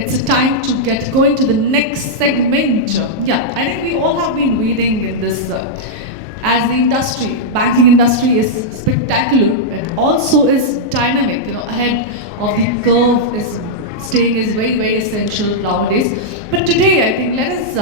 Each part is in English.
it's a time to get going to the next segment. Yeah, I think we all have been waiting in this as the industry, banking industry is spectacular. It also is dynamic, ahead of the curve is staying is very, very essential nowadays. But today, I think let us,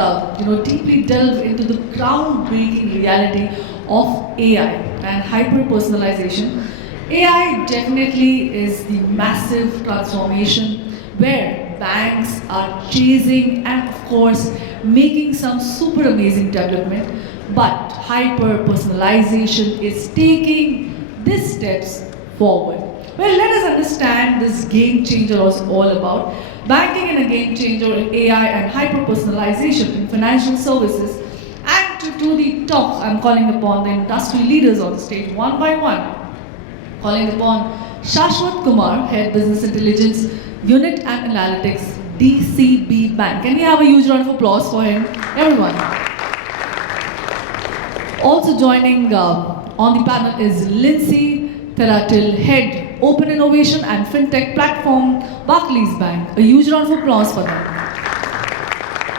deeply delve into the groundbreaking reality of AI and hyper-personalization. AI definitely is the massive transformation where banks are chasing and, of course, making some super amazing development. But hyper-personalization is taking these steps forward. Well, let us understand this game changer was all about. Banking in a game changer in AI and hyper-personalization in financial services. And to do the talk, I'm calling upon the industry leaders on the stage one by one. Calling upon Shashwat Kumar, Head Business Intelligence, Unit and Analytics, DCB Bank. Can we have a huge round of applause for him? Everyone. Also joining on the panel is Lincy, Therattil, Head Open Innovation and Fintech Platform, Barclays Bank. A huge round of applause for them.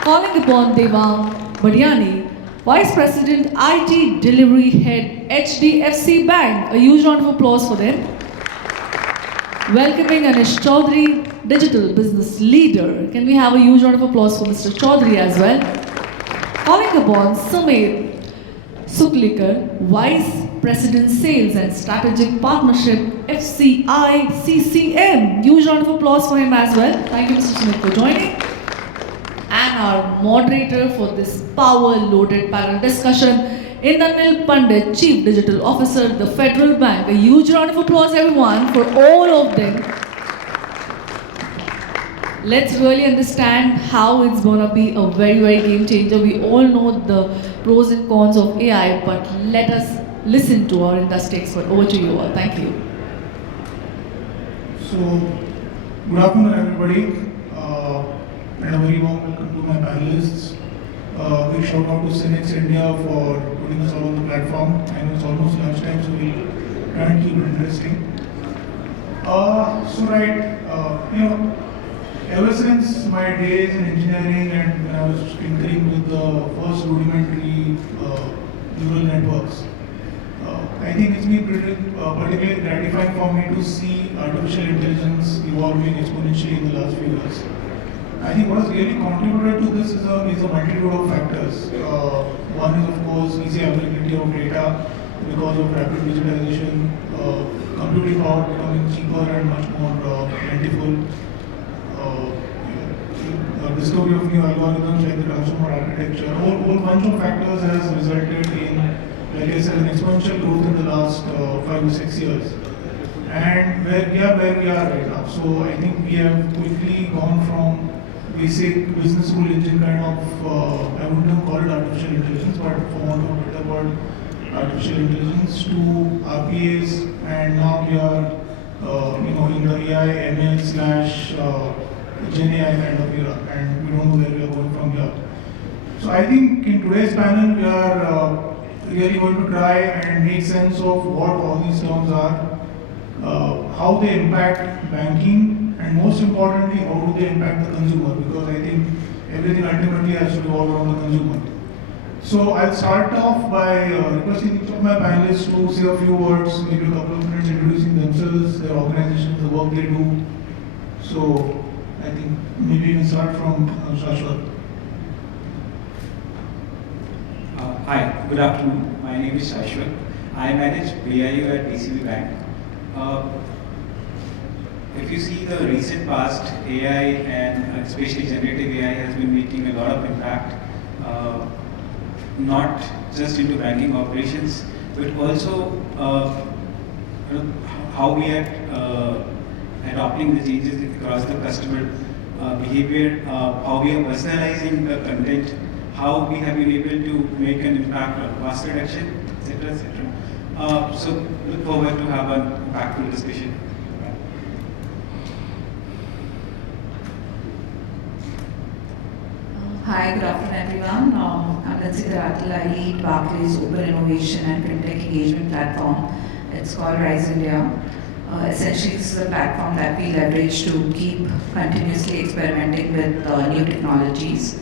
Calling upon Devang, Badiyani, Vice President IT Delivery Head, HDFC Bank. A huge round of applause for them. Welcoming Anish Chowdhary, Digital Business Leader. Can we have a huge round of applause for Mr. Chowdhary as well? Calling upon Sumedh, Suklikar, Vice President Sales and Strategic Partnership, FCI CCM. Huge round of applause for him as well. Thank you, Mr. Smith, for joining. And our moderator for this power-loaded panel discussion, Indraneel Pandit, Chief Digital Officer, the Federal Bank. A huge round of applause, everyone, for all of them. Let's really understand how it's going to be a very, very game changer. We all know the pros and cons of AI, but let us listen to our industry expert. Over to you all. Thank you. So, good afternoon, everybody, and a very warm welcome to my panelists. Big shout out to Cenex India for putting us all on the platform. I know it's almost lunchtime, so we'll try and keep it interesting. Ever since my days in engineering and when I was tinkering with the first rudimentary neural networks, I think it's been particularly gratifying for me to see artificial intelligence evolving exponentially in the last few years. I think what has really contributed to this is a multitude of factors. One is, of course, easy availability of data because of rapid digitalization, computing power becoming cheaper and much more plentiful. Discovery of new algorithms like the transformer architecture, a whole bunch of factors has resulted in, like I said, an exponential growth in the last 5 or 6 years. And where we are right now. So I think we have quickly gone from basic business rule engine kind of, I wouldn't call it artificial intelligence, but for want of a better word, artificial intelligence to RPAs, and now we are in the AI, ML / Gen AI kind of era, and we don't know where we are going from here. So I think in today's panel we are really going to try and make sense of what all these terms are, how they impact banking, and most importantly, how do they impact the consumer, because I think everything ultimately has to revolve around the consumer. So I'll start off by requesting each of my panelists to say a few words, maybe a couple of minutes introducing themselves, their organizations, the work they do. So I think maybe we can start from Shashwat. Hi, good afternoon. My name is Shashwat. I manage BIU at DCB Bank. If you see the recent past, AI and especially generative AI has been making a lot of impact, not just into banking operations, but also how we are adopting the changes across the customer behavior, how we are personalizing the content, how we have been able to make an impact on cost reduction, etc., etc. So look forward to have an impactful discussion. Hi, good afternoon everyone. I'm Lincy Therattil. I lead Barclays Open Innovation and Fintech Engagement Platform. It's called Rise India. Essentially, this is a platform that we leverage to keep continuously experimenting with new technologies.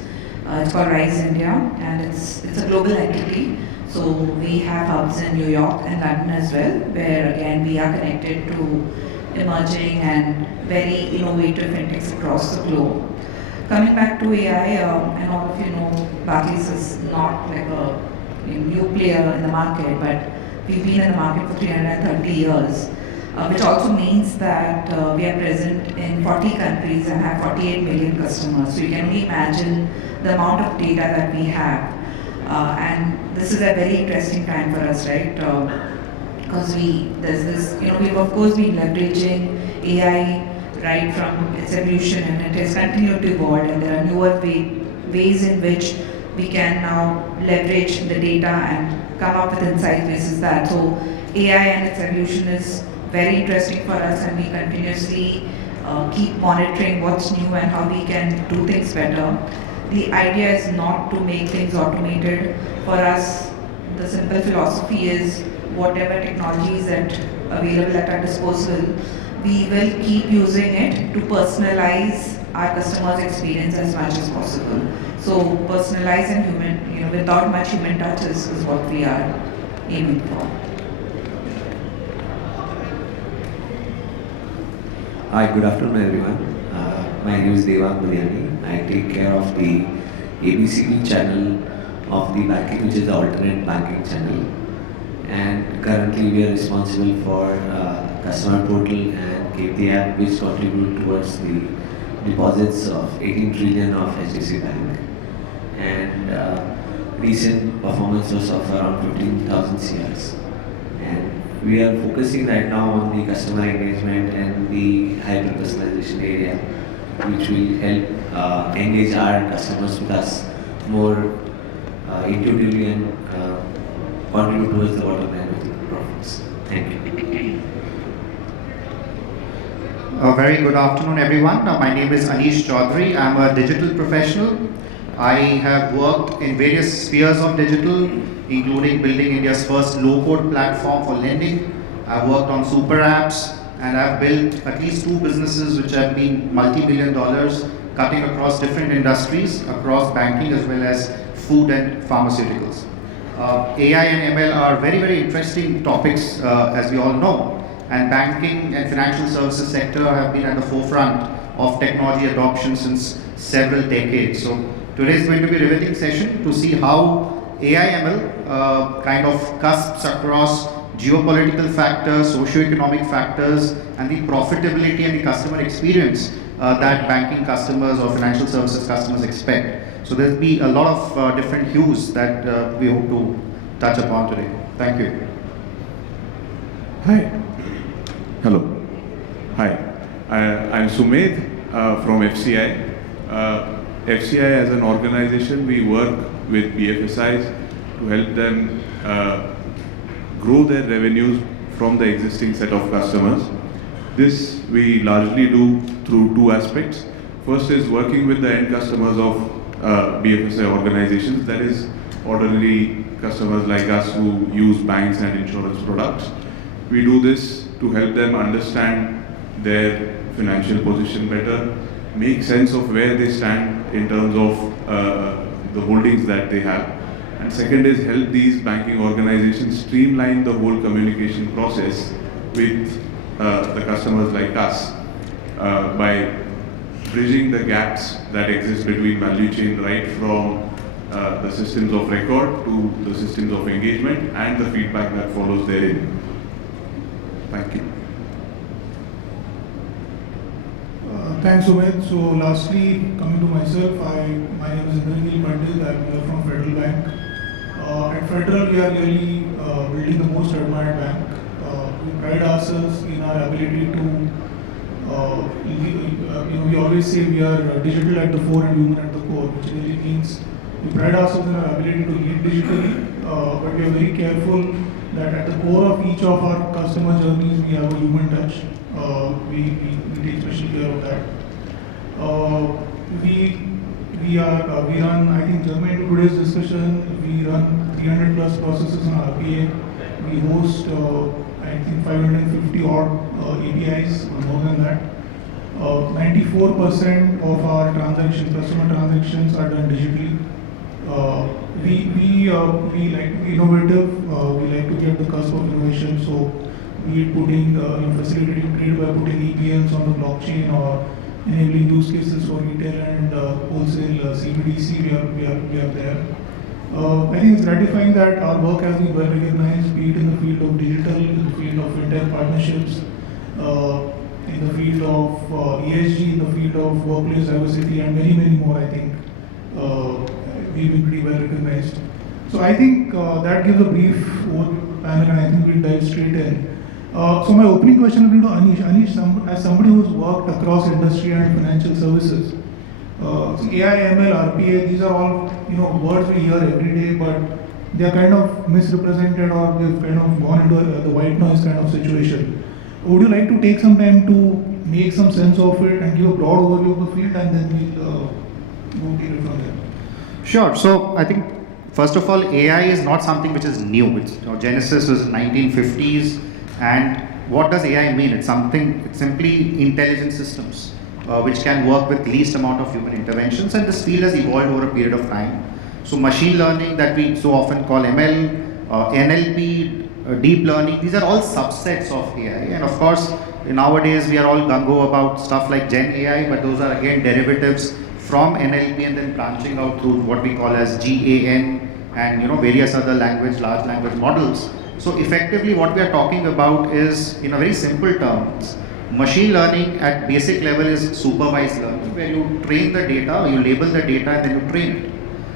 It's called Rise India, and it's a global entity. So we have hubs in New York and London as well, where again we are connected to emerging and very innovative fintechs across the globe. Coming back to AI, and all of you know, Barclays is not like a new player in the market, but we've been in the market for 330 years. Which also means that we are present in 40 countries and have 48 million customers. So you can only imagine the amount of data that we have. And this is a very interesting time for us, right? Because there's this, we've of course been leveraging AI right from its evolution, and it has continued to evolve, and there are newer ways in which we can now leverage the data and come up with insights basis that. So AI and its evolution is very interesting for us, and we continuously keep monitoring what's new and how we can do things better. The idea is not to make things automated. For us, the simple philosophy is whatever technology is available at our disposal, we will keep using it to personalize our customers' experience as much as possible. So personalized and human, without much human touch is what we are aiming for. Hi, good afternoon everyone. My name is Devang, Badiyani. I take care of the ABCD channel of the banking, which is the alternate banking channel. And currently we are responsible for customer portal and KP app, which contribute towards the deposits of 18 trillion of HDFC Bank. And recent performance was of around 15,000 CRs. And we are focusing right now on the customer engagement and the hyper-personalization area, which will help engage our customers with us more intuitively and contribute towards the bottom line of the profits. Thank you. A very good afternoon, everyone. My name is Anish Chowdhary. I'm a digital professional. I have worked in various spheres of digital, including building India's first low-code platform for lending. I've worked on super apps, and I've built at least 2 businesses which have been multi-million dollars, cutting across different industries, across banking as well as food and pharmaceuticals. AI and ML are very, very interesting topics, as we all know, and banking and financial services sector have been at the forefront of technology adoption since several decades. So today is going to be a riveting session to see how AI/ML kind of cusps across geopolitical factors, socio-economic factors, and the profitability and the customer experience that banking customers or financial services customers expect. So there'll be a lot of different hues that we hope to touch upon today. Thank you. Hi. Hello. Hi. I'm Sumedh from FCI. FCI as an organization, we work with BFSIs to help them grow their revenues from the existing set of customers. This we largely do through 2 aspects. First is working with the end customers of BFSI organizations, that is ordinary customers like us who use banks and insurance products. We do this to help them understand their financial position better, make sense of where they stand in terms of the holdings that they have. And second is help these banking organizations streamline the whole communication process with the customers like us by bridging the gaps that exist between value chain, right from the systems of record to the systems of engagement and the feedback that follows therein. Thank you. Thanks, Sumedh. So lastly, coming to myself, my name is Indraneel Pandit. I'm here from Federal Bank. At Federal, we are really building the most admired bank. We pride ourselves in our ability to, we always say we are digital at the fore and human at the core, which really means we pride ourselves in our ability to lead digitally, but we are very careful that at the core of each of our customer journeys, we have a human touch. We take special care of that. We run, I think, German into today's discussion, we run 300 plus processes on RPA. We host, I think, 550 odd APIs, or more than that. 94% of our transactions, customer transactions, are done digitally. We like to be innovative. We like to get the cusp of innovation. So we putting facilitating trade by putting EPNs on the blockchain or enabling use cases for retail and wholesale CBDC. We are there. I think it's gratifying that our work has been well recognized, be it in the field of digital, in the field of fintech partnerships, in the field of ESG, in the field of workplace diversity, and many more. I think we've been pretty well recognized. So I think that gives a brief overview panel, and I think we'll dive straight in. So my opening question will be to Anish. Anish, as somebody who's worked across industry and financial services, AI, ML, RPA, these are all words we hear every day, but they are kind of misrepresented, or they've kind of gone into the white noise kind of situation. Would you like to take some time to make some sense of it and give a broad overview of the field, and then we'll take it from there? Sure. So I think first of all, AI is not something which is new. It's, Genesis was 1950s, and what does AI mean? It's simply intelligent systems which can work with least amount of human interventions, and this field has evolved over a period of time. So machine learning, that we so often call ML, NLP, deep learning, these are all subsets of AI. And of course, nowadays we are all gung-ho about stuff like Gen AI, but those are again derivatives from NLP and then branching out through what we call as GAN and various other large language models. So effectively what we are talking about is, in a very simple terms, machine learning at basic level is supervised learning, where you train the data, you label the data, and then you train it.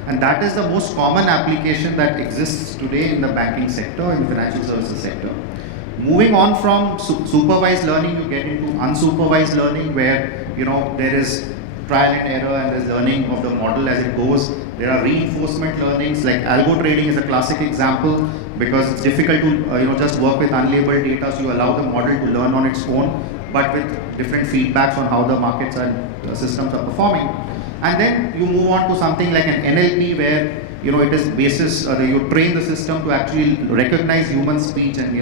And that is the most common application that exists today in the banking sector, in the financial services sector. Moving on from supervised learning, you get into unsupervised learning, where there is trial and error and there's learning of the model as it goes. There are reinforcement learnings, like algo trading is a classic example, because it's difficult to just work with unlabeled data, so you allow the model to learn on its own, but with different feedbacks on how the markets and systems are performing. And then you move on to something like an NLP, where it is basis, you train the system to actually recognize human speech and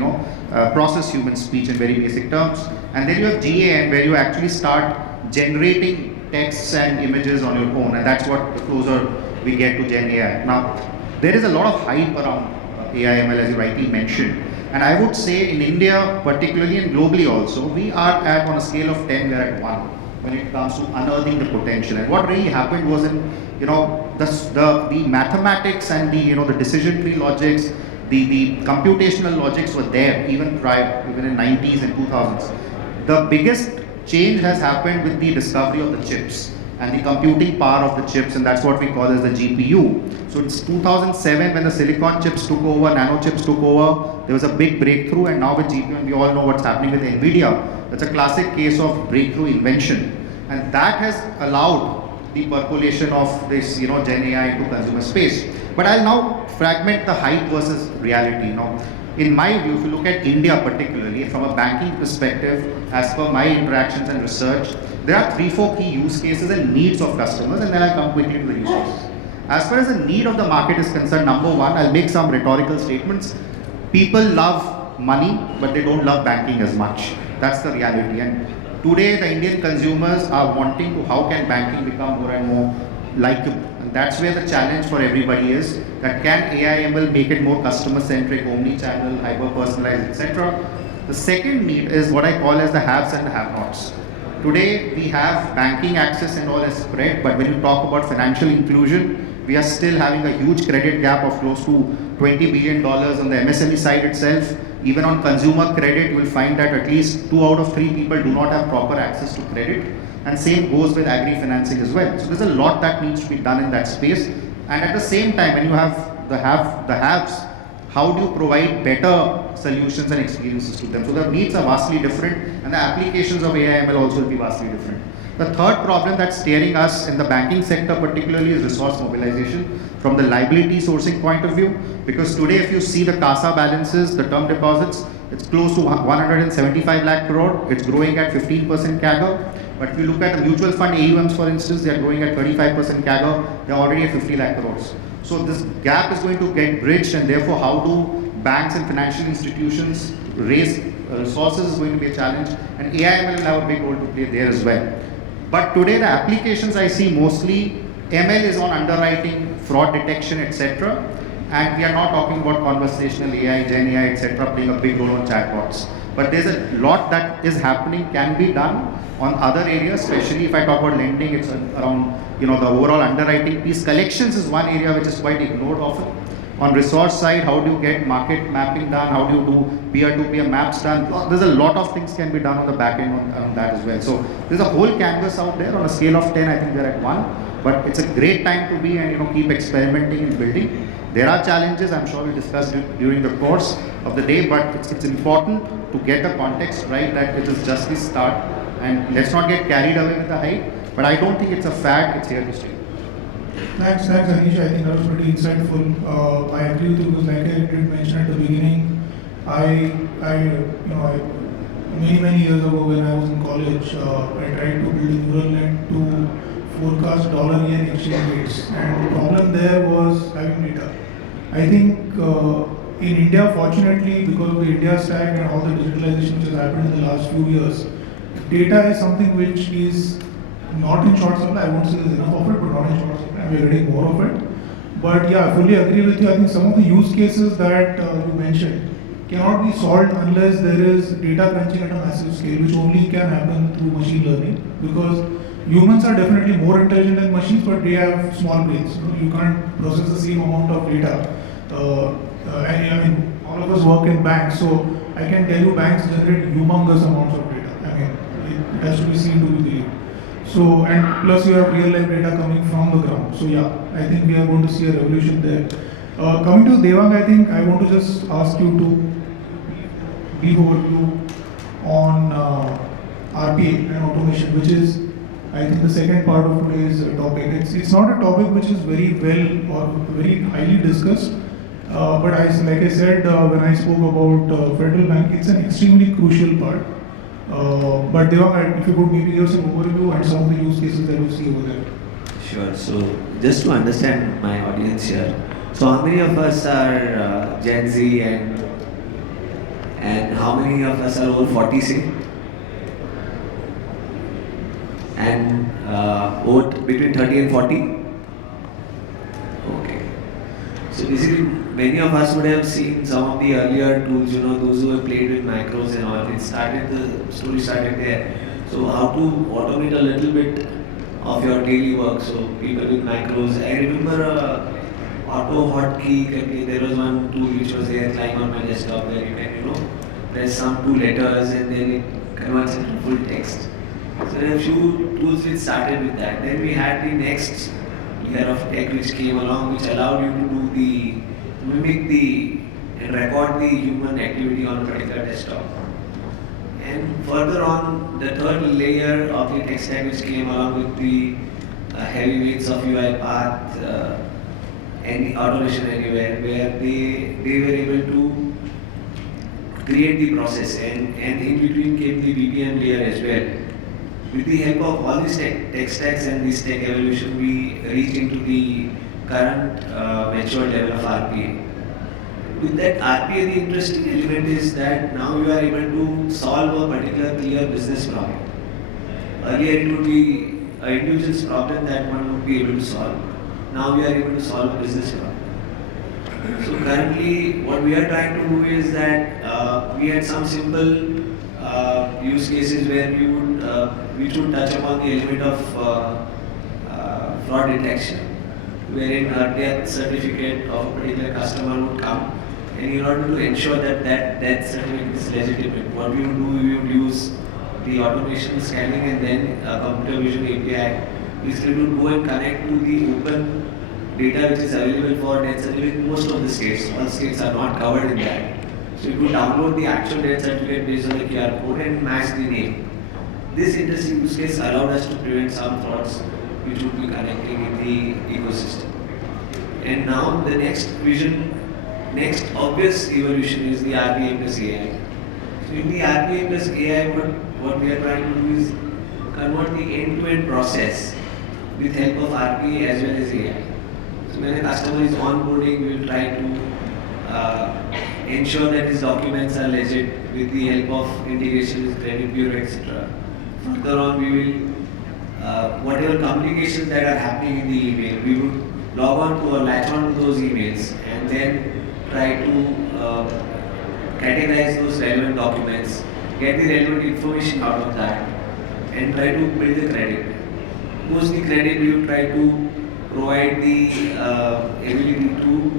process human speech in very basic terms. And then you have GAN, where you actually start generating texts and images on your own, and that's what the closer we get to Gen AI. Now, there is a lot of hype around AI ML, as you rightly mentioned, and I would say in India particularly, and globally also, we are at, on a scale of 10, we are at 1 when it comes to unearthing the potential. And what really happened was, in the mathematics and the decision tree logics, the computational logics were there even in 90s and 2000s. The biggest change has happened with the discovery of the chips and the computing power of the chips, and that's what we call as the GPU. So it's 2007 when the silicon chips took over, nano chips took over, there was a big breakthrough, and now with GPU, and we all know what's happening with NVIDIA, that's a classic case of breakthrough invention. And that has allowed the percolation of this Gen AI into consumer space. But I'll now fragment the hype versus reality. In my view, if you look at India particularly, from a banking perspective, as per my interactions and research, there are 3-4 key use cases and needs of customers, and then I'll come quickly to the use cases. As far as the need of the market is concerned, number one, I'll make some rhetorical statements. People love money, but they don't love banking as much. That's the reality. And today, the Indian consumers are wanting to, how can banking become more and more likable? And that's where the challenge for everybody is, that can AI ML make it more customer-centric, omni-channel, hyper-personalized, etc. The second need is what I call as the haves and the have-nots. Today, we have banking access and all is spread, but when you talk about financial inclusion, we are still having a huge credit gap of close to $20 billion on the MSME side itself. Even on consumer credit, you will find that at least 2 out of 3 people do not have proper access to credit. And same goes with agri-financing as well. So there's a lot that needs to be done in that space. And at the same time, when you have the haves, how do you provide better solutions and experiences to them? So the needs are vastly different, and the applications of AI ML also will be vastly different. The third problem that's staring us in the banking sector particularly is resource mobilization from the liability sourcing point of view. Because today, if you see the CASA balances, the term deposits, it's close to 175 lakh crore. It's growing at 15% CAGR. But if you look at the mutual fund AUMs, for instance, they are growing at 35% CAGR. They are already at 50 lakh crores. So this gap is going to get bridged, and therefore, how do banks and financial institutions raise resources is going to be a challenge, and AI will have a big role to play there as well. But today the applications I see mostly, ML is on underwriting, fraud detection, etc. And we are not talking about conversational AI, Gen AI, etc. playing a big role on chatbots. But there's a lot that is happening, can be done on other areas, especially if I talk about lending, it's around the overall underwriting piece. Collections is one area which is quite ignored often. On resource side, how do you get market mapping done? How do you do peer-to-peer maps done? There's a lot of things can be done on the back end on that as well. So there's a whole canvas out there. On a scale of 10, I think we're at 1. But it's a great time to be and keep experimenting and building. There are challenges, I'm sure we'll discuss during the course of the day, but it's important to get the context right, that it is just the start. And let's not get carried away with the hype. But I don't think it's a fad, it's here to stay. Thanks, Anish. I think that was pretty insightful. I agree with you because, like I did mention at the beginning, many years ago when I was in college, I tried to build a neural net to forecast dollar-yen exchange rates, and the problem there was having data. I think in India, fortunately, because of the India stack and all the digitalization which has happened in the last few years, data is something which is not in short supply. I won't say there's enough of it, but not in short supply. We are getting more of it. But yeah, I fully agree with you. I think some of the use cases that you mentioned cannot be solved unless there is data crunching at a massive scale, which only can happen through machine learning. Because humans are definitely more intelligent than machines, but they have small brains. You can't process the same amount of data. I mean, all of us work in banks, so I can tell you banks generate humongous amounts of data. I mean, it has to be seen to be believed. So, and plus you have real life data coming from the ground. So yeah, I think we are going to see a revolution there. Coming to Devang, I think I want to just ask you to brief overview on RPA and automation, which is, I think, the second part of today's topic. It's not a topic which is very well or very highly discussed, but like I said when I spoke about Federal Bank, it's an extremely crucial part. But Devang, if you could maybe give some overview and some of the use cases that you see over there. Sure. So just to understand my audience here, so how many of us are Gen Z and how many of us are over 40, say? And between 30 and 40? Okay. So basically, many of us would have seen some of the earlier tools, those who have played with macros and all. The story started there. So how to automate a little bit of your daily work. So people with macros. I remember auto hotkey, there was one tool which was there lying on my desktop where you can, press some 2 letters and then it converts into full text. So there are a few tools which started with that. Then we had the next layer of tech which came along, which allowed you to mimic and record the human activity on a particular desktop. And further on, the third layer of the tech stack which came along with the heavyweights of UiPath and automation anywhere, where they were able to create the process, and in between came the BPM layer as well. With the help of all these tech stacks and this tech evolution, we reached into the current mature level of RPA. With that RPA, the interesting element is that now you are able to solve a particular clear business problem. Earlier it would be an individual's problem that one would be able to solve. Now we are able to solve a business problem. So currently what we are trying to do is that we had some simple use cases where we should touch upon the element of fraud detection, wherein a death certificate of a particular customer would come, and in order to ensure that death certificate is legitimate, what we would do, we would use the automation scanning and then a computer vision API, which will go and connect to the open data which is available for death certificate in most of the states. All states are not covered in that. So you could download the actual death certificate based on the QR code and match the name. This interesting use case allowed us to prevent some frauds which would be connecting in the ecosystem. And now the next obvious evolution is the RPA plus AI. So in the RPA plus AI, what we are trying to do is convert the end-to-end process with help of RPA as well as AI. So when a customer is onboarding, we will try to ensure that his documents are legit with the help of integration with credit bureau, etc. Further on, we will, whatever communications that are happening in the email, we would log on to or latch on to those emails and then try to categorize those relevant documents, get the relevant information out of that, and try to build the credit. Post the credit, we would try to provide the ability to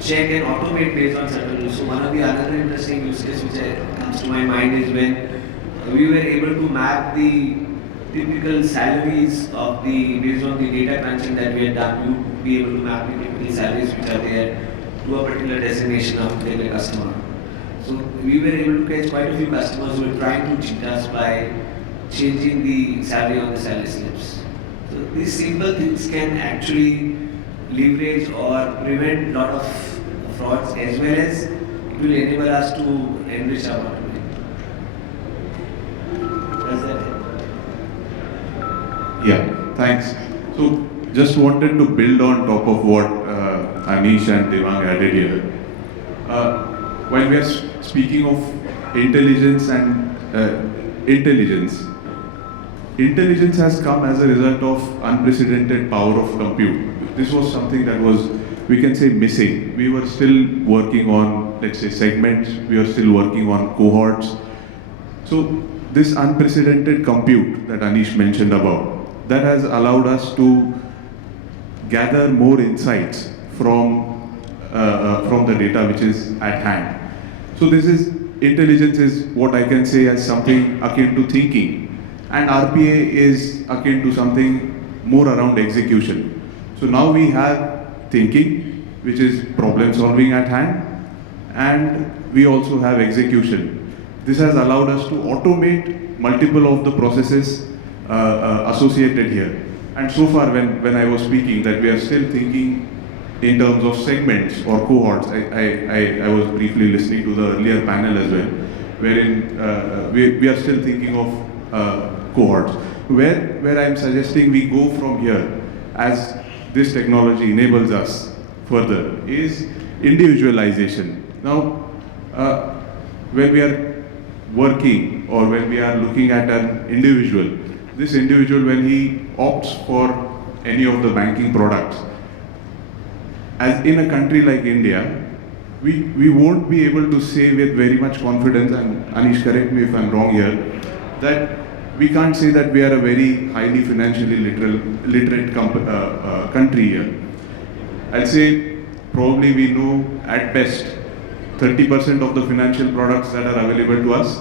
check and automate based on certain rules. So one of the other interesting use cases which comes to my mind is when we were able to map the typical salaries of the, based on the data crunching that we had done, we would be able to map the typical salaries which are there to a particular destination of the customer. So we were able to catch quite a few customers who were trying to cheat us by changing the salary on the salary slips. So these simple things can actually leverage or prevent a lot of frauds, as well as it will enable us to enrich our economy. Does that help? Yeah, thanks. So just wanted to build on top of what Anish and Devang added here. When we are speaking of intelligence and intelligence has come as a result of unprecedented power of compute. This was something that was, we can say, missing. We were still working on, let's say, segments. We were still working on cohorts. So this unprecedented compute that Anish mentioned about, that has allowed us to gather more insights from the data which is at hand. So this is, intelligence is what I can say as something akin to thinking, and RPA is akin to something more around execution. So now we have thinking, which is problem solving at hand, and we also have execution. This has allowed us to automate multiple of the processes associated here. And so far, when I was speaking, that we are still thinking in terms of segments or cohorts. I was briefly listening to the earlier panel as well, wherein we are still thinking of cohorts. Where I'm suggesting we go from here, as this technology enables us further, is individualization. Now, when we are working or when we are looking at an individual, this individual, when he opts for any of the banking products, as in a country like India, we won't be able to say with very much confidence, and Anish, correct me if I'm wrong here, that we can't say that we are a very highly financially literate country here. I'll say probably we know at best 30% of the financial products that are available to us.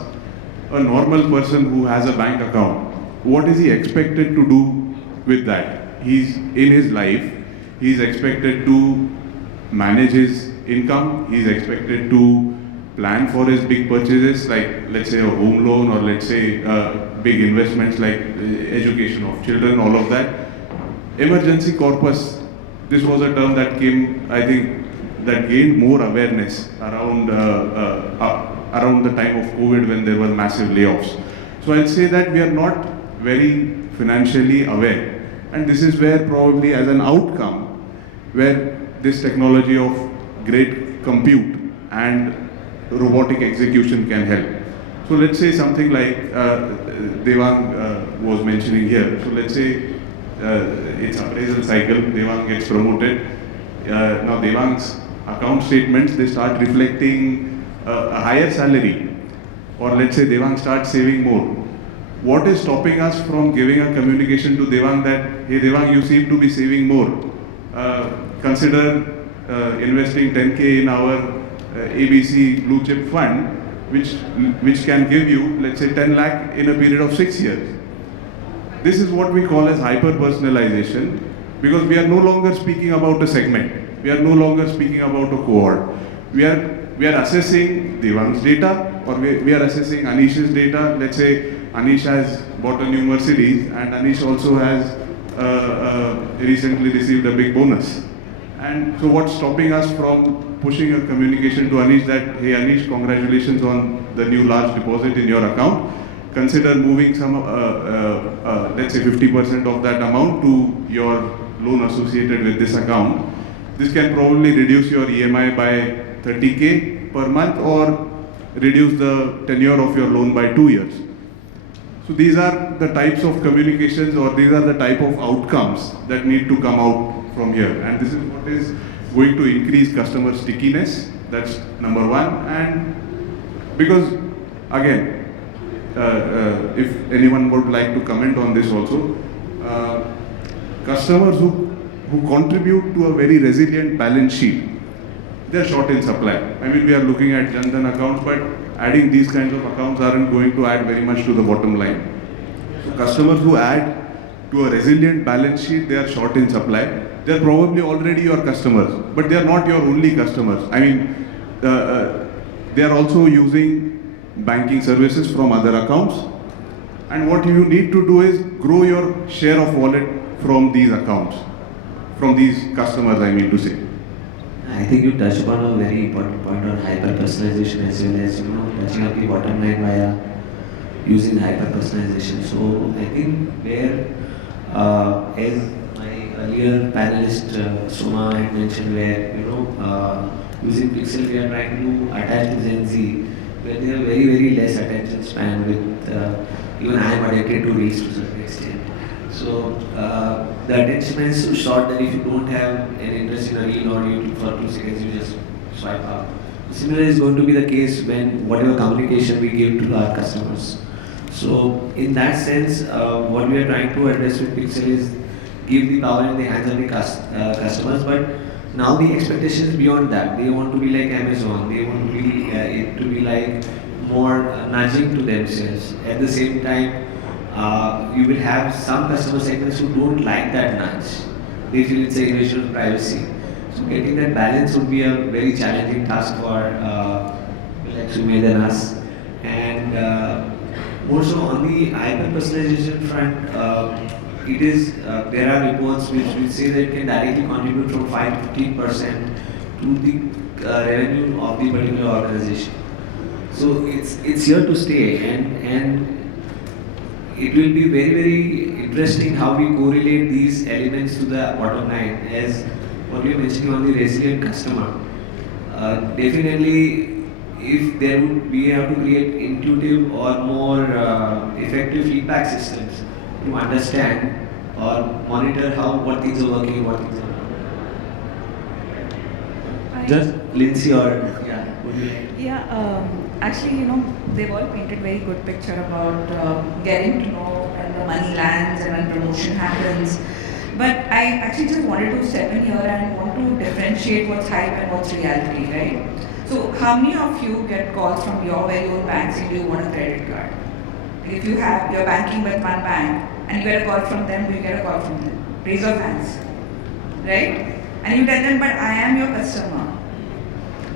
A normal person who has a bank account, what is he expected to do with that? He's in his life, he's expected to manage his income, he's expected to plan for his big purchases, like let's say a home loan, or let's say big investments like education of children, all of that. Emergency corpus, this was a term that came, I think, that gained more awareness around the time of COVID, when there were massive layoffs. So I'll say that we are not very financially aware, and this is where probably as an outcome, where this technology of great compute and robotic execution can help. So let's say something like Devang was mentioning here. So let's say it's appraisal cycle, Devang gets promoted. Now Devang's account statements, they start reflecting a higher salary, or let's say Devang starts saving more. What is stopping us from giving a communication to Devang that, hey Devang, you seem to be saving more. Consider investing 10K in our ABC blue chip fund, which can give you, let's say, 10 lakh in a period of 6 years. This is what we call as hyper-personalization, because we are no longer speaking about a segment. We are no longer speaking about a cohort. We are assessing Devang's data, or we are assessing Anish's data. Let's say Anish has bought a new Mercedes, and Anish also has recently received a big bonus. And so what's stopping us from pushing a communication to Anish that, hey Anish, congratulations on the new large deposit in your account. Consider moving some, let's say 50% of that amount to your loan associated with this account. This can probably reduce your EMI by 30K per month or reduce the tenure of your loan by 2 years. So these are the types of communications, or these are the type of outcomes that need to come out from here. And this is what is going to increase customer stickiness. That's number one. And because, again, if anyone would like to comment on this also, customers who contribute to a very resilient balance sheet, they are short in supply. I mean, we are looking at Jan Dhan accounts, but adding these kinds of accounts aren't going to add very much to the bottom line. So customers who add to a resilient balance sheet, they are short in supply. They are probably already your customers, but they are not your only customers. I mean, they are also using banking services from other accounts. And what you need to do is grow your share of wallet from these accounts, from these customers, I mean to say. I think you touched upon a very important point on hyper-personalization as well as, touching up the bottom line via using hyper-personalization. So I think where, as my earlier panelist Suma had mentioned, where, using Pixel we are trying to attach to Gen Z, where they have very, very less attention span with, even I am addicted to reels to a certain extent. So the attention span is so short that if you don't have an interest in a reel or YouTube for 2 seconds, you just swipe up. Similar is going to be the case when whatever communication we give to our customers. So in that sense, what we are trying to address with Pixel is give the power in the hands of the customers, but now the expectation is beyond that. They want to be like Amazon. They want to be it to be like more nudging to themselves. At the same time, you will have some customer segments who don't like that nudge. They feel it's an invasion of privacy. So getting that balance would be a very challenging task for like Sumedh and us. And more so on the hyper-personalization front, it is there are reports which say that it can directly contribute from 5 to 15% to the revenue of the particular organization. So it's here to stay, and it will be very, very interesting how we correlate these elements to the bottom line. As what you mentioned on the resilient customer, definitely if there would we have to create intuitive or more effective feedback systems to understand or monitor what things are working, what things are not. Just Lincy or would you like? Yeah, actually, they've all painted very good picture about getting to know when the money lands and when promotion happens. But I actually just wanted to step in here and want to differentiate what's hype and what's reality, right? So how many of you get calls from your very own bank saying, do you want a credit card? If you're banking with one bank and you get a call from them, do you get a call from them? Raise your hands, right? And you tell them, but I am your customer.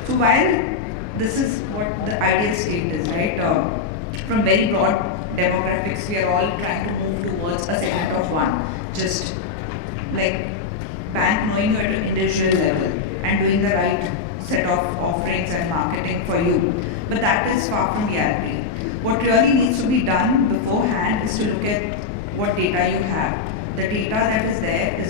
So while this is what the ideal state is, right? From very broad demographics, we are all trying to move towards a segment of one. Just like bank knowing you at an individual level and doing the right set of offerings and marketing for you. But that is far from reality. What really needs to be done beforehand is to look at what data you have. The data that is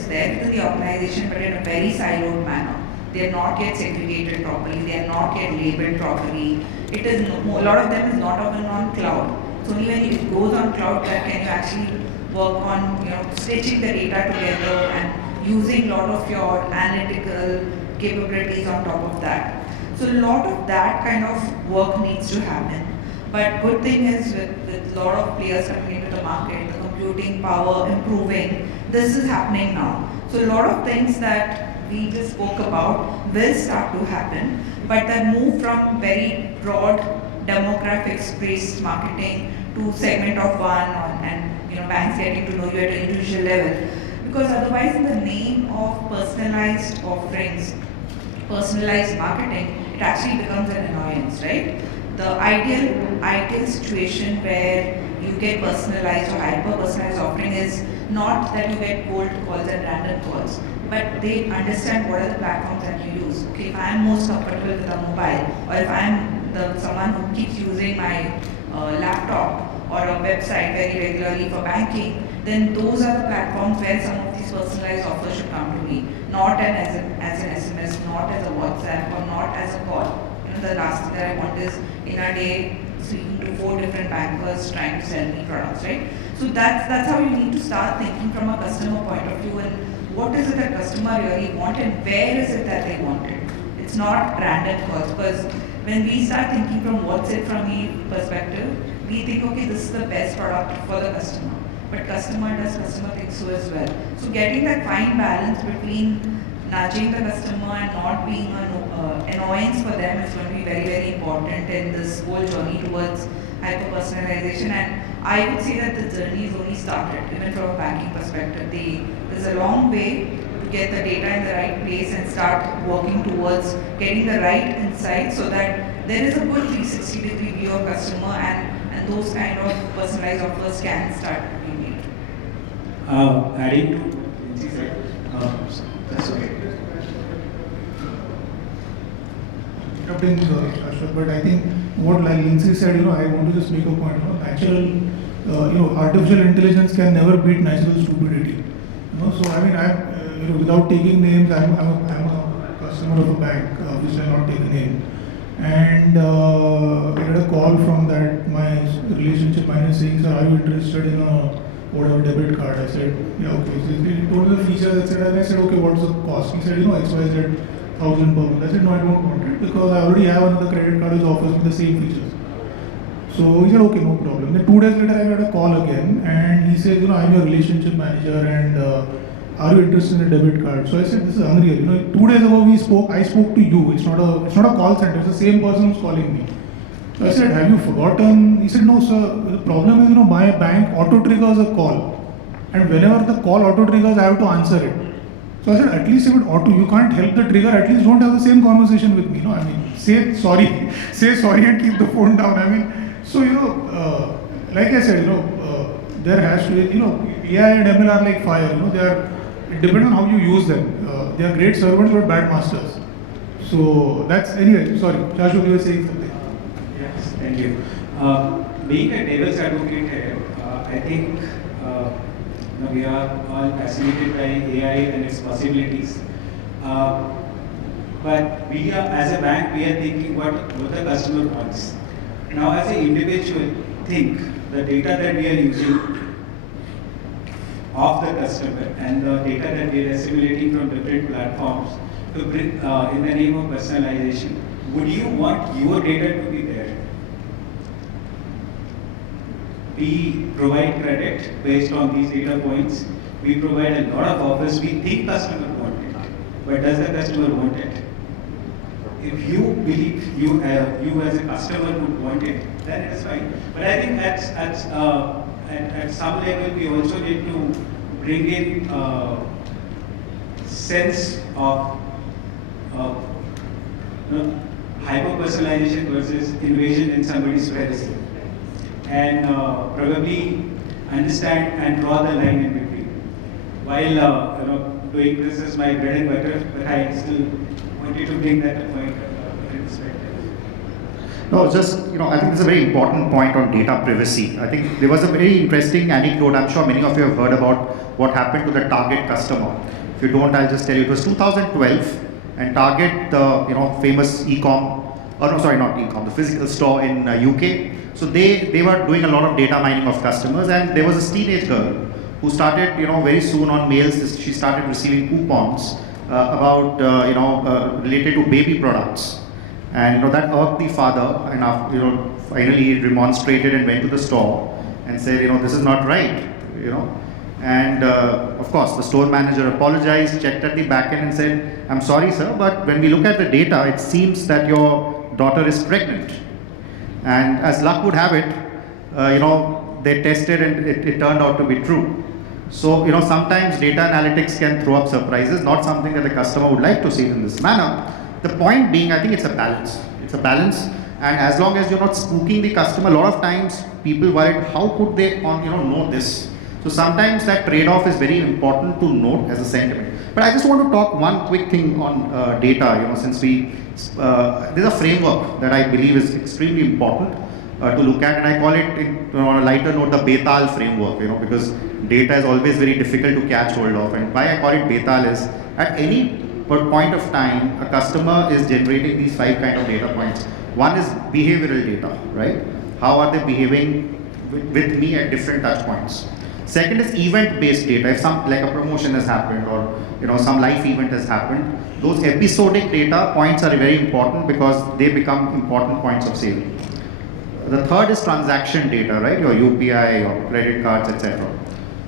there within the organization, but in a very siloed manner. They are not yet segregated properly, they are not yet labeled properly. It is a lot of them is not even on cloud. So only when it goes on cloud that can you actually work on stitching the data together and using a lot of your analytical capabilities on top of that. So a lot of that kind of work needs to happen. But good thing is with a lot of players coming into the market, the computing power improving, this is happening now. So a lot of things that we just spoke about will start to happen, but that move from very broad demographics-based marketing to segment of one and banks getting to know you at an individual level. Because otherwise, in the name of personalized offerings, personalized marketing, it actually becomes an annoyance, right? The ideal situation where you get personalized or hyper-personalized offering is not that you get cold calls and random calls, but they understand what are the platforms that you use. Okay, if I am most comfortable with a mobile, or if I am someone who keeps using my laptop or a website very regularly for banking, then those are the platforms where some of these personalized personalized offer should come to me, not as an SMS, not as a WhatsApp, or not as a call. The last thing that I want is in a day speaking to 4 different bankers trying to sell me products, right? So that's how you need to start thinking from a customer point of view, and what is it that customer really want and where is it that they want it. It's not random calls, because when we start thinking from what's it from me perspective, we think, okay, this is the best product for the customer. But customer thinks so as well. So getting that fine balance between nudging the customer and not being an annoyance for them is going to be very, very important in this whole journey towards hyper-personalization. And I would say that the journey is only started, even from a banking perspective. There's a long way to get the data in the right place and start working towards getting the right insights so that there is a good 360-degree view of customer, and those kind of personalized offers can start being made. Adding to Lincy said, that's okay. Shashwat, but I think what like Lincy said, I want to just make a point. Natural, artificial intelligence can never beat natural stupidity. So I mean, I'm, without taking names, I'm a customer of a bank, which I'll not take a name. And I had a call from that my relationship manager saying, "Sir, are you interested in a whatever debit card?" I said, "Yeah, okay." So he told me the features, etc. And I said, "Okay, what's the cost?" He said, "XYZ 1,000 per month." I said, "No, I don't want it because I already have another credit card which offers me the same features." So he said, "Okay, no problem." Then 2 days later, I got a call again, and he said, "I'm your relationship manager, and are you interested in a debit card?" So I said, "This is unreal. 2 days ago I spoke to you. It's not a call center. It's the same person who's calling me." So I said, "Have you forgotten?" He said, "No, sir. The problem is, my bank auto triggers a call, and whenever the call auto triggers, I have to answer it." So I said, "At least if it auto, you can't help the trigger. At least don't have the same conversation with me. I mean, say sorry and keep the phone down. I mean, so like I said, there has to be, AI and ML are like fire. It depends on how you use them. They are great servants but bad masters. So that's anyway. Sorry, Shashwat, you were saying something. Yes, thank you. Being a devil's advocate here, I think we are all fascinated by AI and its possibilities. But we are, as a bank, we are thinking what the customer wants. Now, as an individual, think the data that we are using of the customer and the data that we are assimilating from different platforms to bring in the name of personalization. Would you want your data to be there? We provide credit based on these data points. We provide a lot of offers. We think customer want it, but does the customer want it? If you believe you as a customer would want it, then it is fine. But I think at some level we also need to bring in sense of hyper-personalization versus invasion in somebody's privacy, and probably understand and draw the line in between. While doing this is my bread and butter, but I still wanted to bring that point in perspective. No, just, I think it's a very important point on data privacy. I think there was a very interesting anecdote. I'm sure many of you have heard about what happened to the Target customer. If you don't, I'll just tell you. It was 2012, and Target, the famous the physical store in UK. So they were doing a lot of data mining of customers, and there was this teenage girl who started, very soon on mails. She started receiving coupons about, related to baby products. And that irked the father, and finally he remonstrated and went to the store and said, this is not right, And of course, the store manager apologized, checked at the back end and said, "I'm sorry, sir, but when we look at the data, it seems that your daughter is pregnant." And as luck would have it, they tested and it turned out to be true. So, sometimes data analytics can throw up surprises, not something that the customer would like to see in this manner. The point being, I think it's a balance. It's a balance, and as long as you're not spooking the customer, a lot of times people worried, how could they know this? So sometimes that trade-off is very important to note as a sentiment. But I just want to talk one quick thing on data, since there's a framework that I believe is extremely important to look at, and I call it, on a lighter note, the Betal framework, because data is always very difficult to catch hold of. And why I call it Betal is, at any point of time, a customer is generating these 5 kind of data points. One is behavioral data, right? How are they behaving with me at different touch points? Second is event-based data. If like a promotion has happened or some life event has happened, those episodic data points are very important because they become important points of sale. The third is transaction data, right? Your UPI, your credit cards, etc.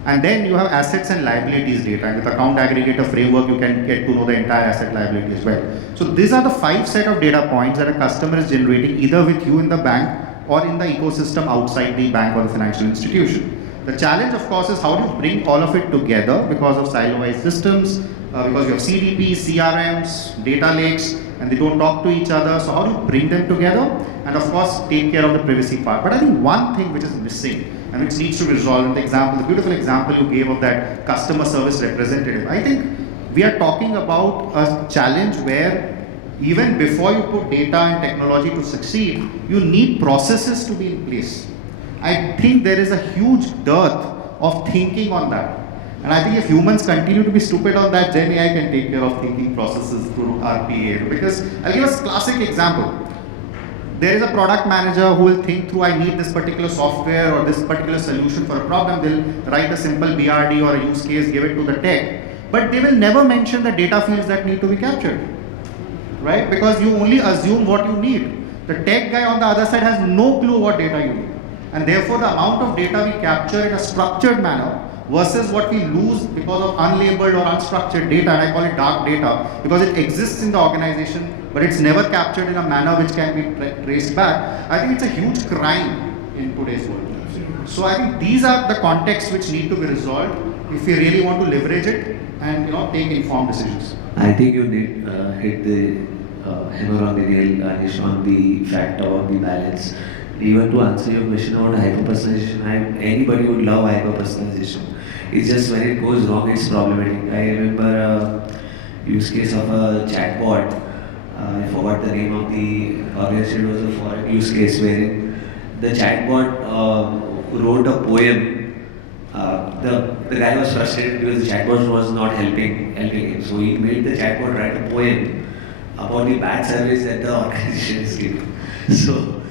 And then you have assets and liabilities data. And with account aggregator framework, you can get to know the entire asset liability as well. So these are the 5 set of data points that a customer is generating either with you in the bank or in the ecosystem outside the bank or the financial institution. The challenge, of course, is how do you bring all of it together because of silo-wise systems, because you have CDPs, CRMs, data lakes, and they don't talk to each other. So how do you bring them together? And of course, take care of the privacy part. But I think one thing which is missing and which needs to be resolved, the beautiful example you gave of that customer service representative, I think we are talking about a challenge where even before you put data and technology to succeed, you need processes to be in place. I think there is a huge dearth of thinking on that. And I think if humans continue to be stupid on that, then AI can take care of thinking processes through RPA. Because I'll give a classic example. There is a product manager who will think through, I need this particular software or this particular solution for a problem. They'll write a simple BRD or a use case, give it to the tech. But they will never mention the data fields that need to be captured. Right? Because you only assume what you need. The tech guy on the other side has no clue what data you need. And therefore, the amount of data we capture in a structured manner versus what we lose because of unlabeled or unstructured data, and I call it dark data, because it exists in the organization, but it's never captured in a manner which can be traced back. I think it's a huge crime in today's world. So I think these are the contexts which need to be resolved if we really want to leverage it and take informed decisions. I think you did hit the hammer on the nail, Anish, on the fact about the balance. Even to answer your question about hyper-personalization, anybody would love hyper-personalization. It's just when it goes wrong, it's problematic. I remember a use case of a chatbot. I forgot the name of the organization. It was a foreign use case wherein the chatbot wrote a poem. The guy was frustrated because the chatbot was not helping him. So he made the chatbot write a poem about the bad service that the organization is giving. So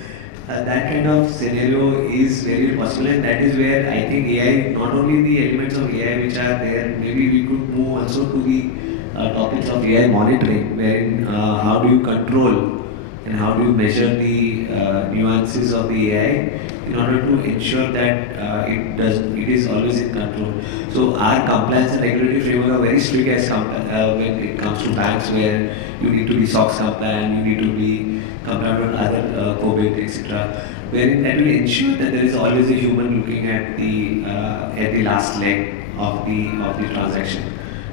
that kind of scenario is very possible, and that is where I think AI, not only the elements of AI which are there, maybe we could move also to the topics of AI monitoring, wherein how do you control and how do you measure the nuances of the AI in order to ensure that it is always in control. So our compliance and regulatory framework are very strict as when it comes to banks, where you need to be SOX compliant, you need to be compliant with other 𝐶oBIT, etc. Wherein that will ensure that there is always a human looking at the last leg of the transaction.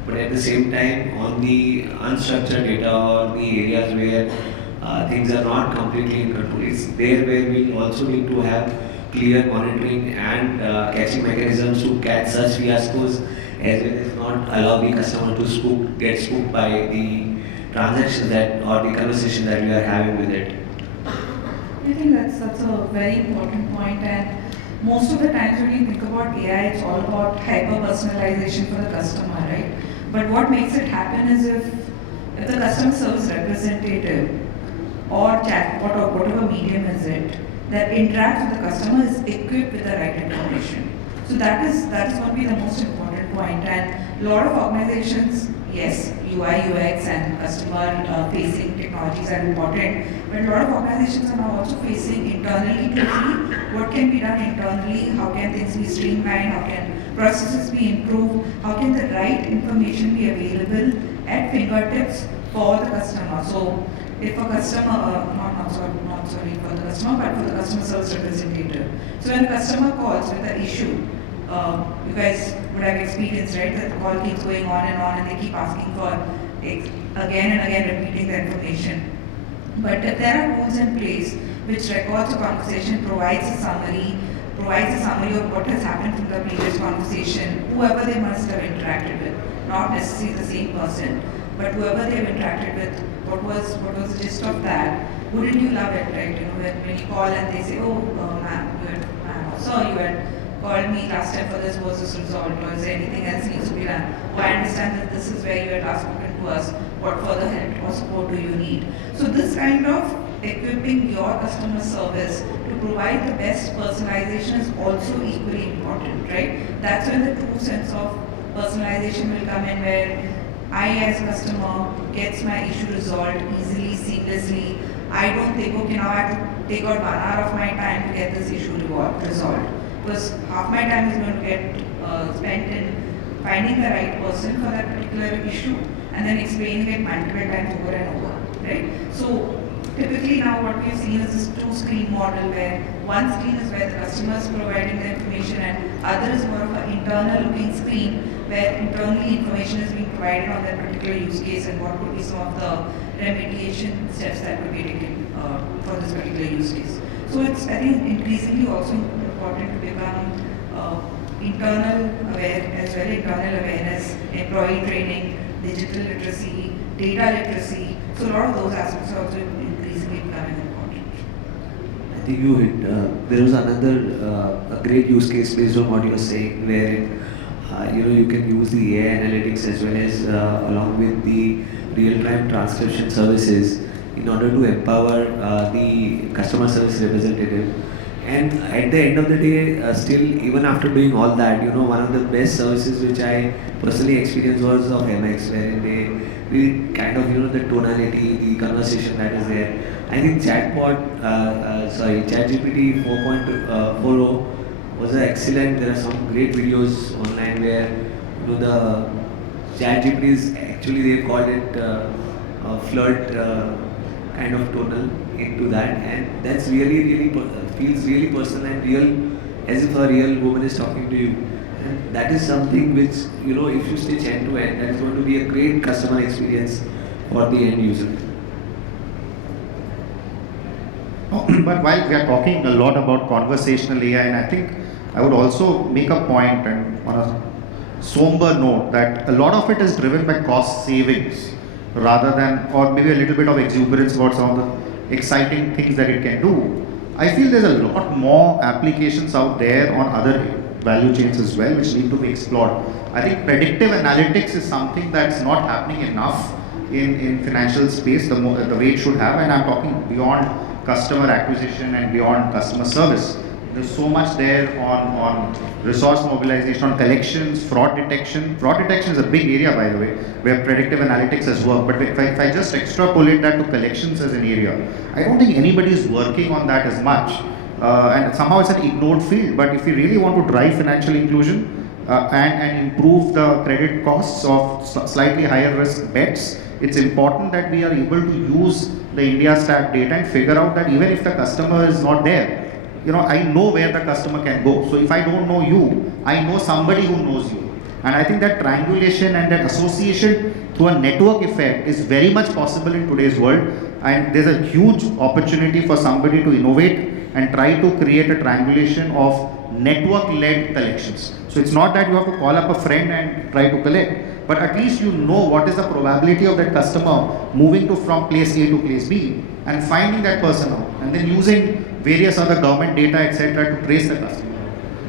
But at the same time, on the unstructured data or the areas where things are not completely in control, it's there where we also need to have clear monitoring and catching mechanisms to catch such fiascos, as well as not allow the customer to get spooked by the transactions or the conversation that we are having with it. I think that's a very important point, and most of the times when you think about AI, it's all about hyper-personalization for the customer, right? But what makes it happen is if the customer service representative or chatbot or whatever medium is it that interacts with the customer is equipped with the right information. So that is going to be the most important point. And a lot of organizations, yes, UI, UX and customer facing technologies are important, but a lot of organizations are now also facing internally to see what can be done internally, how can things be streamlined, how can processes be improved, how can the right information be available at fingertips for the customer. So if a customer, not sorry for the customer, but for the customer service representative. So when a customer calls with an issue, you guys would have experienced, right, that the call keeps going on and they keep asking for again and again repeating the information. But if there are rules in place which records a conversation, provides a summary of what has happened from the previous conversation, whoever they must have interacted with, not necessarily the same person, but whoever they have interacted with, what was the gist of that? Wouldn't you love it, right? When you call and they say, oh, ma'am, you had called me last time for this, was this resolved, or is there anything else needs to be done? Or I understand that this is where you had last spoken to us, what further help or support do you need? So this kind of equipping your customer service to provide the best personalization is also equally important, right? That's when the true sense of personalization will come in, where I as a customer gets my issue resolved easily, seamlessly. I don't think, okay, now I have to take out 1 hour of my time to get this issue resolved. Because half my time is going to get spent in finding the right person for that particular issue and then explaining it multiple times over and over, right? So typically now what we've seen is this two-screen model, where one screen is where the customer is providing the information and other is more of an internal looking screen where internally information is being provided on that particular use case and what could be some of the remediation steps that would be taken for this particular use case. So it's, I think, increasingly also important to become internal aware as well, internal awareness, employee training, digital literacy, data literacy. So a lot of those aspects are also increasingly becoming important. I think you hit, there was another a great use case based on what you were saying, where you can use the AI analytics as well as along with the real-time transcription services in order to empower the customer service representative. And at the end of the day, still, even after doing all that, one of the best services which I personally experienced was of MX, wherein they really kind of, the tonality, the conversation that is there. I think ChatGPT 4.40 was excellent. There are some great videos online where, the ChatGPT is actually, they called it flirt kind of tonal into that, and that's really feels really personal and real, as if a real woman is talking to you. And that is something which, if you stitch end to end, that's going to be a great customer experience for the end user. But while we are talking a lot about conversational AI, and I think I would also make a point, and on a somber note, that a lot of it is driven by cost savings rather than, or maybe a little bit of exuberance about some of the exciting things that it can do. I feel there's a lot more applications out there on other value chains as well, which need to be explored. I think predictive analytics is something that's not happening enough in financial space the way it should have, and I'm talking beyond customer acquisition and beyond customer service. There's so much there on resource mobilization, on collections, fraud detection. Fraud detection is a big area, by the way, where predictive analytics has worked. But if I just extrapolate that to collections as an area, I don't think anybody is working on that as much. And somehow it's an ignored field. But if we really want to drive financial inclusion and improve the credit costs of slightly higher risk bets, it's important that we are able to use the IndiaStat data and figure out that even if the customer is not there, I know where the customer can go. So if I don't know you, I know somebody who knows you. And I think that triangulation and that association through a network effect is very much possible in today's world. And there's a huge opportunity for somebody to innovate and try to create a triangulation of network-led collections. So it's not that you have to call up a friend and try to collect, but at least you know what is the probability of that customer moving from place A to place B and finding that person out, and then using various other government data, etc., to trace the customer.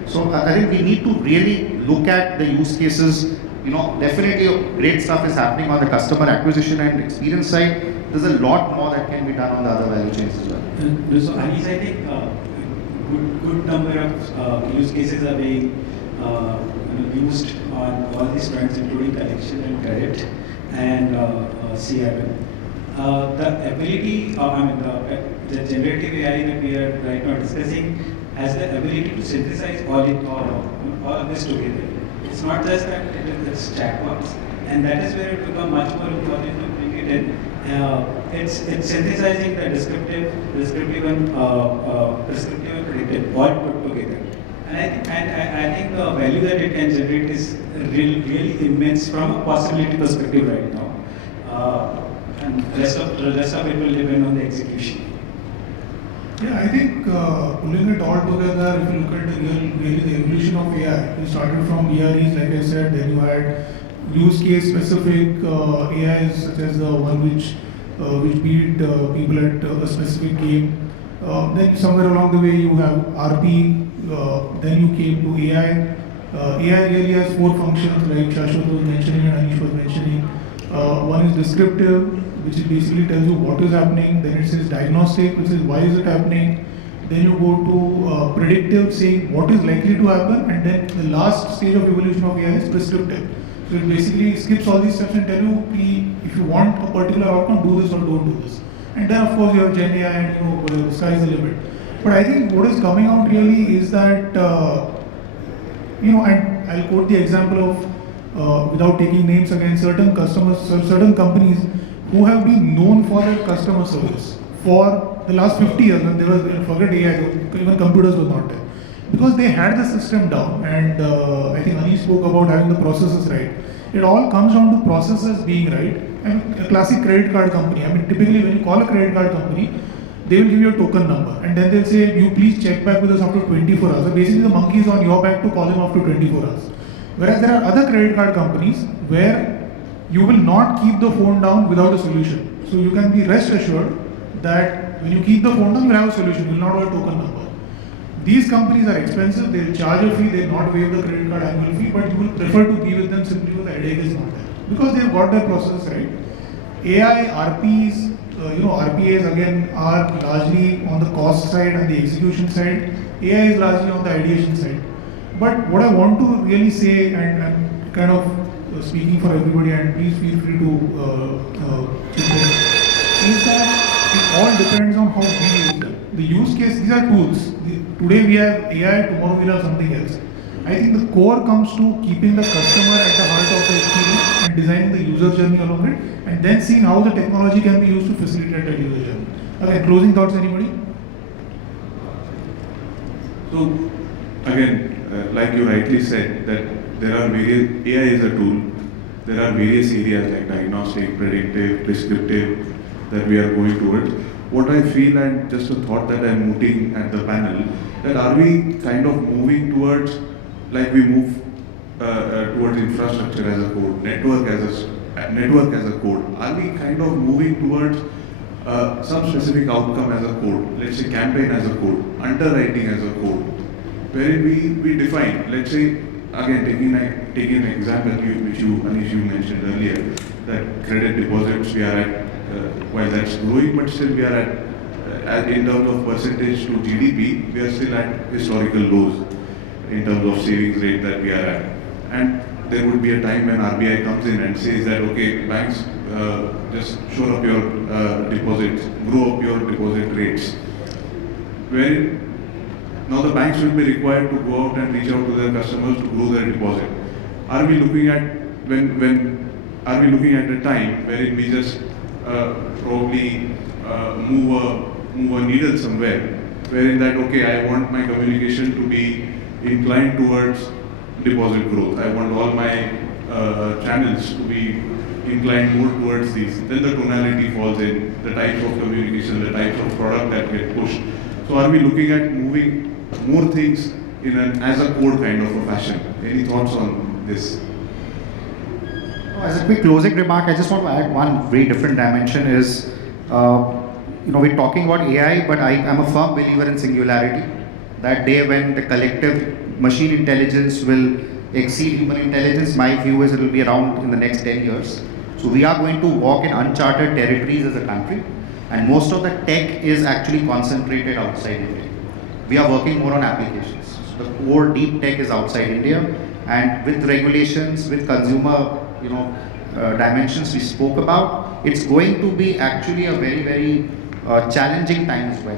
So I think we need to really look at the use cases. Definitely great stuff is happening on the customer acquisition and experience side. There's a lot more that can be done on the other value chains as well. So Anish, I think good number of use cases are being used on all these fronts, including collection and credit and CRM. The ability, the generative AI that we are right now discussing has the ability to synthesize all of this together. It's not just that it's chatbots, and that is where it becomes much more important to bring it in. It's synthesizing the descriptive and predictive all put together. And I think the value that it can generate is really immense from a possibility perspective right now. And the rest of it will depend on the execution. Yeah, I think pulling it all together, if you look at the evolution of AI, it started from EREs, like I said, then you had use case specific AIs, such as the one which beat people at a specific game. Then somewhere along the way you have RP then you came to AI. AI really has 4 functions, like Shashwat was mentioning and Anish was mentioning. One is descriptive, which basically tells you what is happening. Then it says diagnostic, which is why is it happening. Then you go to predictive, saying what is likely to happen. And then the last stage of evolution of AI is prescriptive. So it basically skips all these steps and tell you, if you want a particular outcome, do this or don't do this. And then of course you have Gen AI and the sky's the limit. But I think what is coming out really is that, and I'll quote the example of, without taking names again, certain customers, certain companies who have been known for their customer service for the last 50 years, when they were, forget AI, even computers were not there. Because they had the system down, and I think Anish spoke about having the processes right. It all comes down to processes being right. And a classic credit card company, typically when you call a credit card company, they will give you a token number, and then they'll say, you please check back with us after 24 hours. So basically the monkey is on your back to call him after 24 hours. Whereas there are other credit card companies where you will not keep the phone down without a solution. So you can be rest assured that when you keep the phone down, you will have a solution, you will not have a token number. These companies are expensive, they will charge a fee, they will not waive the credit card annual fee, but you will prefer to be with them simply because the headache is not there. Because they have got their process right. AI, RPs, RPAs again are largely on the cost side and the execution side. AI is largely on the ideation side. But what I want to really say, and I'm kind of speaking for everybody, and please feel free to chip in, is that it all depends on how we use them. The use case, these are tools. Today we have AI, tomorrow we'll have something else. I think the core comes to keeping the customer at the heart of the experience and designing the user journey along it, and then seeing how the technology can be used to facilitate that user journey. Okay, closing thoughts, anybody? So, again, like you rightly said, that there are various, AI is a tool. There are various areas like diagnostic, predictive, prescriptive that we are going towards. What I feel, and just a thought that I'm mooting at the panel, that are we kind of moving towards, like we move towards infrastructure as a code, network as a code, are we kind of moving towards some specific outcome as a code, let's say campaign as a code, underwriting as a code, wherein we define, let's say, again taking an example which Anish, you mentioned earlier, that credit deposits we are at, while that's growing, but still we are at in terms of percentage to GDP, we are still at historical lows in terms of savings rate that we are at. And there would be a time when RBI comes in and says that, okay, banks, just shore up your deposits, grow up your deposit rates. Wherein now the banks will be required to go out and reach out to their customers to grow their deposit. Are we looking at are we looking at a time wherein we just probably move a needle somewhere, wherein that, okay, I want my communication to be inclined towards deposit growth. I want all my channels to be inclined more towards these. Then the tonality falls in, the types of communication, the types of product that get pushed. So are we looking at moving more things in an as a code kind of a fashion? Any thoughts on this? As a quick closing remark, I just want to add one very different dimension is, we're talking about AI, but I am a firm believer in singularity. That day when the collective machine intelligence will exceed human intelligence, my view is it will be around in the next 10 years. So we are going to walk in uncharted territories as a country, and most of the tech is actually concentrated outside India. We are working more on applications. So the core deep tech is outside India, and with regulations, with consumer dimensions we spoke about, it's going to be actually a very, very challenging time as well.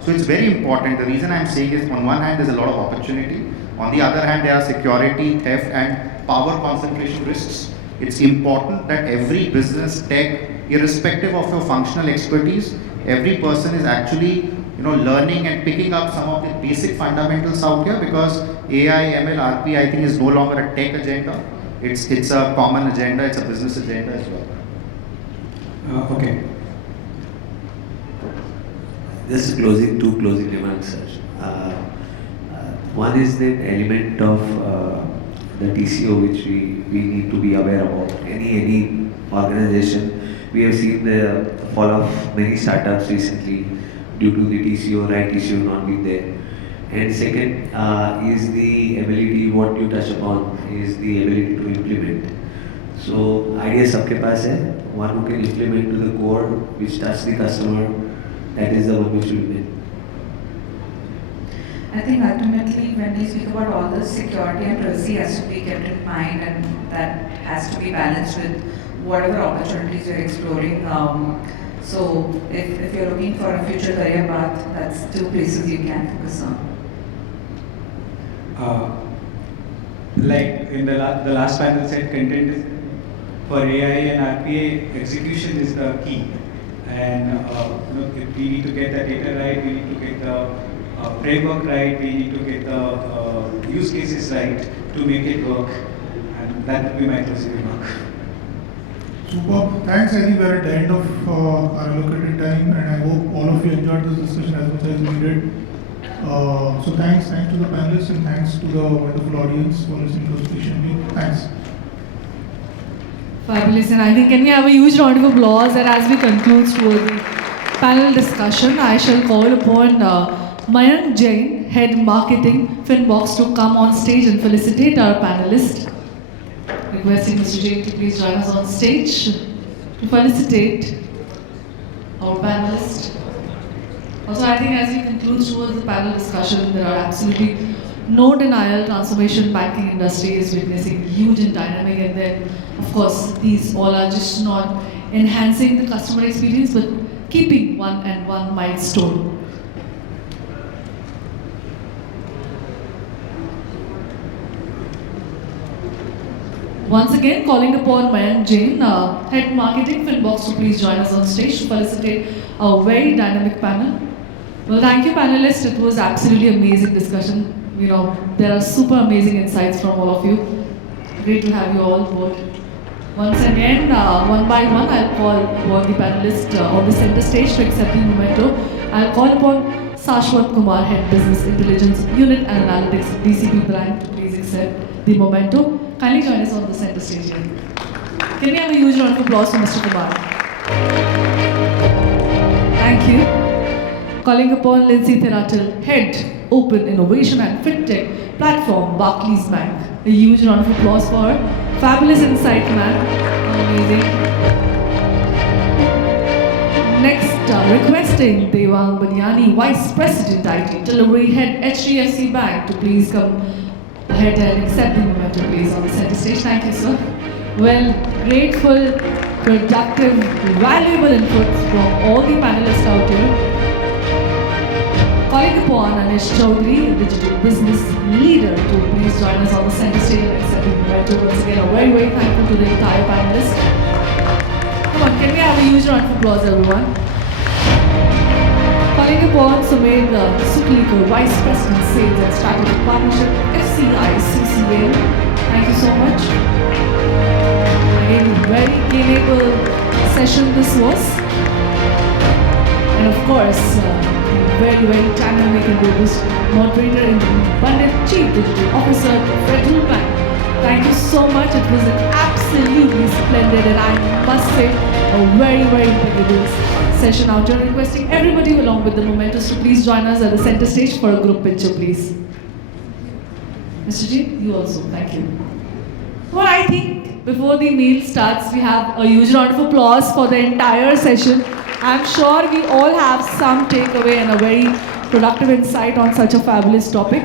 So it's very important. The reason I'm saying is, on one hand, there's a lot of opportunity. On the other hand, there are security, theft, and power concentration risks. It's important that every business, tech, irrespective of your functional expertise, every person is actually learning and picking up some of the basic fundamentals out here, because AI, ML, RP, I think is no longer a tech agenda. It's a common agenda, it's a business agenda as well. Okay. Just two closing remarks, sir. One is the element of the TCO which we need to be aware about. Any organization, we have seen the fall of many startups recently due to the TCO, right TCO not being there. And second is the ability, what you touch upon, is the ability to implement. So idea सबके पास है, one who can implement to the core, which touch the customer, that is the one which will win. I think ultimately when we speak about all this, security and privacy has to be kept in mind, and that has to be balanced with whatever opportunities you're exploring. So if you're looking for a future career path, that's two places you can focus on. Like in the last panel said, content is, for AI and RPA, execution is the key. And if we need to get the data right, we need to get the framework right, we need to get the use cases right to make it work. And that would be my closing remark. Superb. Thanks. I think we're at the end of our allocated time, and I hope all of you enjoyed this discussion as much as we did. So thanks to the panelists, and thanks to the wonderful audience for listening to us patiently. Thanks. Fabulous, and I think can we have a huge round of applause? And as we conclude toward the panel discussion, I shall call upon 𝐷𝐸𝐺𝐻 Jain, Head Marketing, Finbox, to come on stage and felicitate our panelist. Requesting Mr. Jain to please join us on stage to felicitate our panelist. Also, I think as we conclude towards the panel discussion, there are absolutely no denial transformation banking industry is witnessing huge and dynamic, and then of course these all are just not enhancing the customer experience but keeping one milestone. Once again, calling upon 𝐷𝐸𝐺𝐻 Jain, Head Marketing, Finbox, to please join us on stage to felicitate a very dynamic panel. Well, thank you, panelists. It was absolutely amazing discussion. There are super amazing insights from all of you. Great to have you all board. Once again, one by one, I'll call upon the panelists on the center stage to accept the memento. I'll call upon Shashwat Kumar, Head Business Intelligence Unit and Analytics, DCP Brand, to please accept the memento. Kindly join us on the center stage here. Can we have a huge round of applause for Mr. Kumar? Thank you. Calling upon Lincy Therattil, Head Open Innovation and Fintech Platform, Barclays Bank. A huge round of applause for her. Fabulous insight, man. Amazing. Next, requesting Devang Badiyani, Vice President IT Delivery, Head HDFC Bank, to please come ahead and accept the memento, please, on the center stage. Thank you, sir. Well, grateful, productive, valuable inputs from all the panelists out here. Calling upon Anish Chowdhary, Digital Business Leader, to please join us on the center stage and accept the memento. Once again, a very, very thankful to the entire panelists. Come on, can we have a huge round of applause, everyone? Calling upon Sumedh, Suklikar, Vice President, Sales and Strategic Partnership, FCI-CCA. Thank you so much. Again, very capable session this was. And of course, very, very dynamic and robust moderator in Pandit, Chief Digital Officer, Federal Bank. Thank you so much. It was an absolutely splendid, and I must say, a very, very impeccable session out here. Requesting everybody along with the mementos to please join us at the center stage for a group picture, please. Mr. G, you also. Thank you. Well, I think before the meal starts, we have a huge round of applause for the entire session. I'm sure we all have some takeaway and a very productive insight on such a fabulous topic.